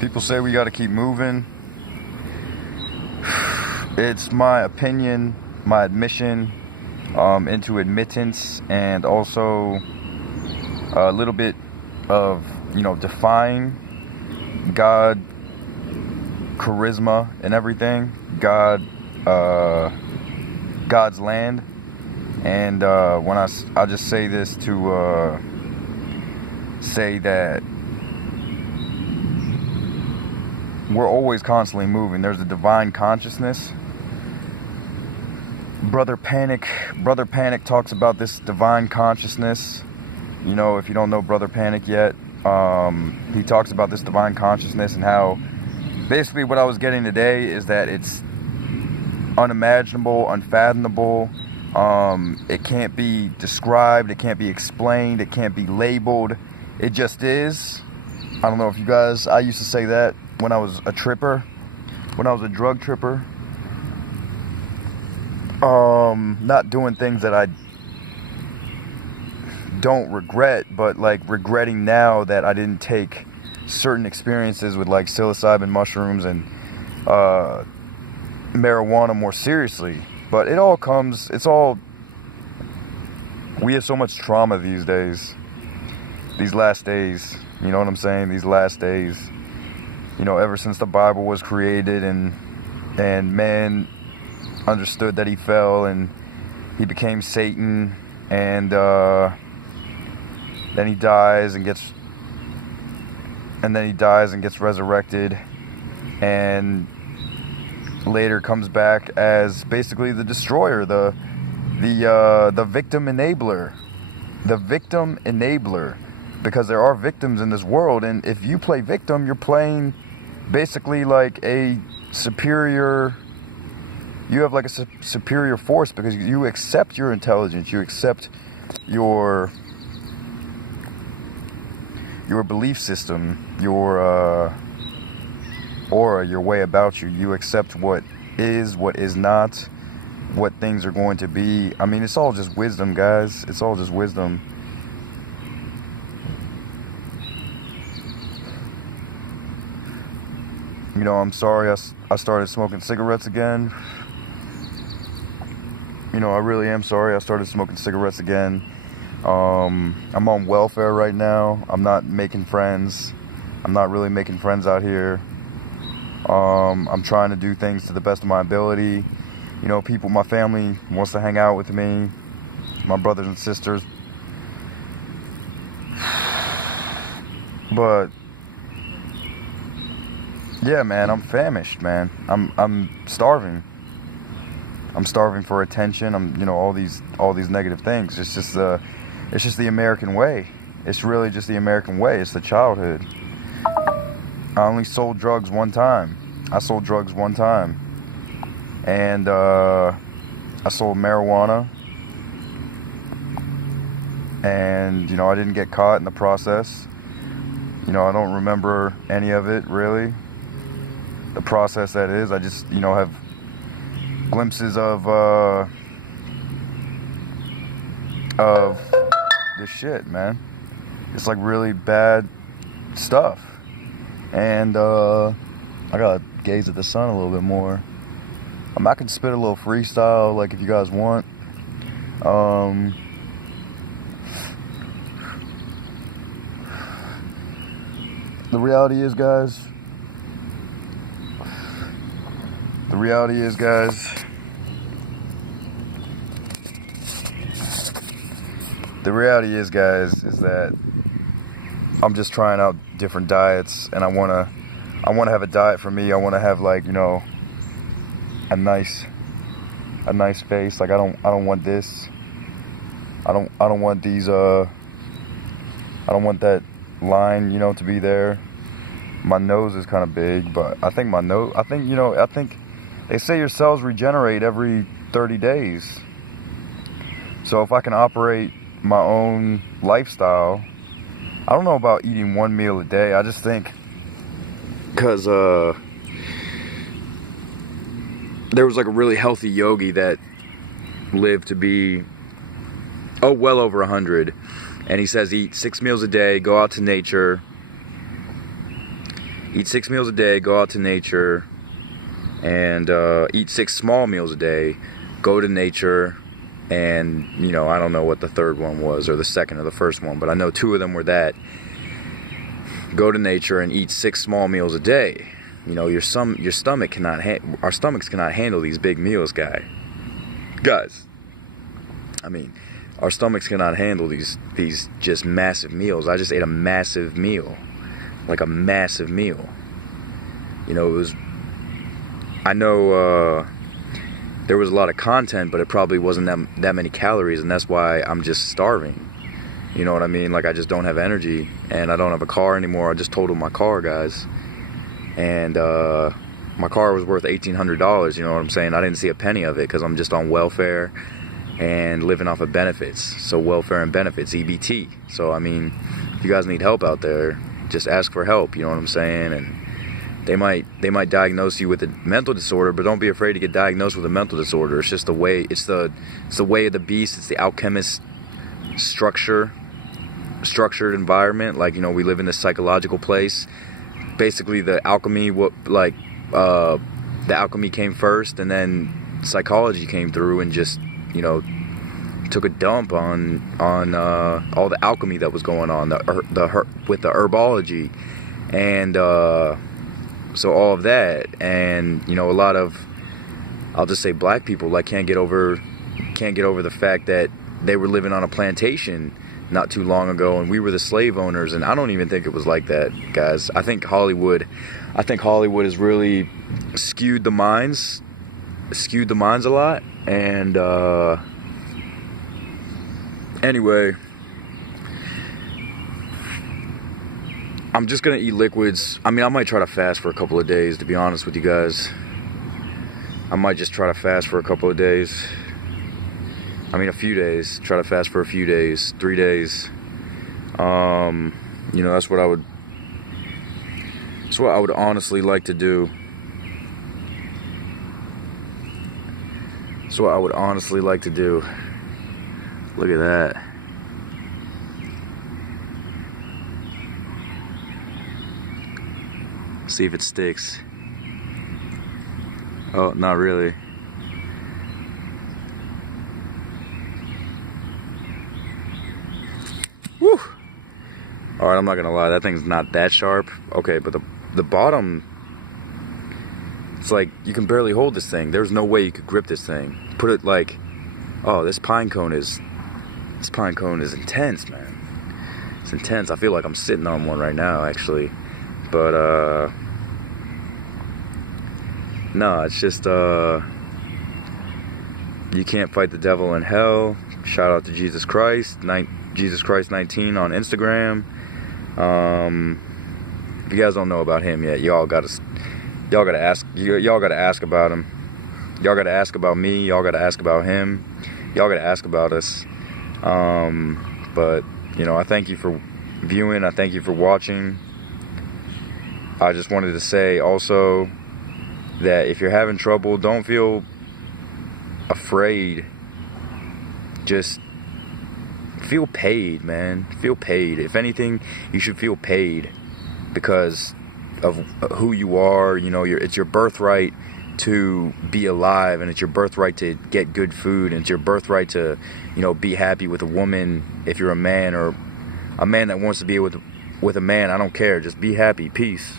People say we got to keep moving. It's my opinion, my admission into admittance, and also a little bit of, defying God, charisma, and everything. God's land. And when I'll just say this to say that we're always constantly moving. There's a divine consciousness. Brother Panic talks about this divine consciousness. If you don't know Brother Panic yet, he talks about this divine consciousness and how basically what I was getting today is that it's unimaginable, unfathomable. It can't be described, it can't be explained, it can't be labeled. It just is. I don't know if you guys, I used to say that when I was a tripper, when I was a drug tripper. Not doing things that I don't regret, but like regretting now that I didn't take certain experiences with like psilocybin mushrooms and marijuana more seriously. But we have so much trauma these days, these last days, you know what I'm saying? These last days, ever since the Bible was created and man understood that he fell and he became Satan, and then he dies and gets resurrected, and later comes back as basically the destroyer, the victim enabler, because there are victims in this world, and if you play victim, you're playing basically like a superior. You have like a superior force because you accept your intelligence, you accept your belief system, your aura, your way about you. You accept what is not, what things are going to be. I mean, it's all just wisdom, guys. It's all just wisdom. I'm sorry I started smoking cigarettes again. I really am sorry I started smoking cigarettes again. I'm on welfare right now. I'm not making friends. I'm not really making friends out here. I'm trying to do things to the best of my ability. My family wants to hang out with me, my brothers and sisters. But yeah, man, I'm famished, man. I'm starving. I'm starving for attention. I'm, all these negative things. It's just the American way. It's really just the American way. It's the childhood. I only sold drugs one time. And I sold marijuana. And, I didn't get caught in the process. I don't remember any of it, really. The process, that is. I just, have glimpses of this shit, man. It's like really bad stuff. And I gotta gaze at the sun a little bit more. I can spit a little freestyle, like, if you guys want. The reality is, guys, is that I'm just trying out different diets, and I wanna have a diet for me. I wanna have, like, a nice face. Like, I don't want this. I don't want these. I don't want that line, to be there. My nose is kind of big, but I think they say your cells regenerate every 30 days. So if I can operate my own lifestyle, I don't know about eating one meal a day. I just think because there was like a really healthy yogi that lived to be well over 100, and he says eat 6 meals a day, go out to nature, Eat 6 meals a day, go out to nature, and eat 6 small meals a day, go to nature, and, you know, I don't know what the third one was, or the second or the first one, but I know 2 of them were that. Go to nature and eat 6 small meals a day. You know, your stomach cannot, our stomachs cannot handle these big meals, guys. I mean, our stomachs cannot handle these just massive meals. I just ate a massive meal. Like a massive meal. You know, it was, I know there was a lot of content, but it probably wasn't that many calories, and that's why I'm just starving. You know what I mean? Like, I just don't have energy, and I don't have a car anymore. I just totaled my car, guys. And my car was worth $1,800, you know what I'm saying? I didn't see a penny of it because I'm just on welfare and living off of benefits. So welfare and benefits, EBT. So, I mean, if you guys need help out there, just ask for help, you know what I'm saying? And they might diagnose you with a mental disorder, but don't be afraid to get diagnosed with a mental disorder. It's just the way, it's the way of the beast. It's the alchemist structured environment. Like, you know, we live in this psychological place. Basically, the alchemy, the alchemy came first, and then psychology came through and just, you know, took a dump on all the alchemy that was going on, with the herbology, and so all of that, and, you know, a lot of, I'll just say, black people, like, can't get over the fact that they were living on a plantation not too long ago, and we were the slave owners. And I don't even think it was like that, guys. I think Hollywood has really skewed the minds a lot. And anyway, I'm just gonna eat liquids. I mean, I might try to fast for a couple of days, to be honest with you guys. I might just try to fast for a couple of days. I mean, a few days. Try to fast for a few days, 3 days. You know, that's what I would honestly like to do. That's what I would honestly like to do. Look at that. See if it sticks. Oh, not really. Woo! Alright, I'm not gonna lie, that thing's not that sharp. Okay, but the bottom, it's like, you can barely hold this thing. There's no way you could grip this thing. Put it like, oh, this pine cone is intense, man. It's intense. I feel like I'm sitting on one right now, actually. But, no, it's just, you can't fight the devil in hell. Shout out to Jesus Christ. Jesus Christ 19 on Instagram. If you guys don't know about him yet, y'all gotta ask about him. Y'all gotta ask about me. Y'all gotta ask about him. Y'all gotta ask about us. But, you know, I thank you for viewing. I thank you for watching. I just wanted to say also that if you're having trouble, don't feel afraid. Just feel paid, man. Feel paid. If anything, you should feel paid because of who you are. You know, it's your birthright to be alive, and it's your birthright to get good food, and it's your birthright to, you know, be happy with a woman if you're a man, or a man that wants to be with a man. I don't care. Just be happy. Peace.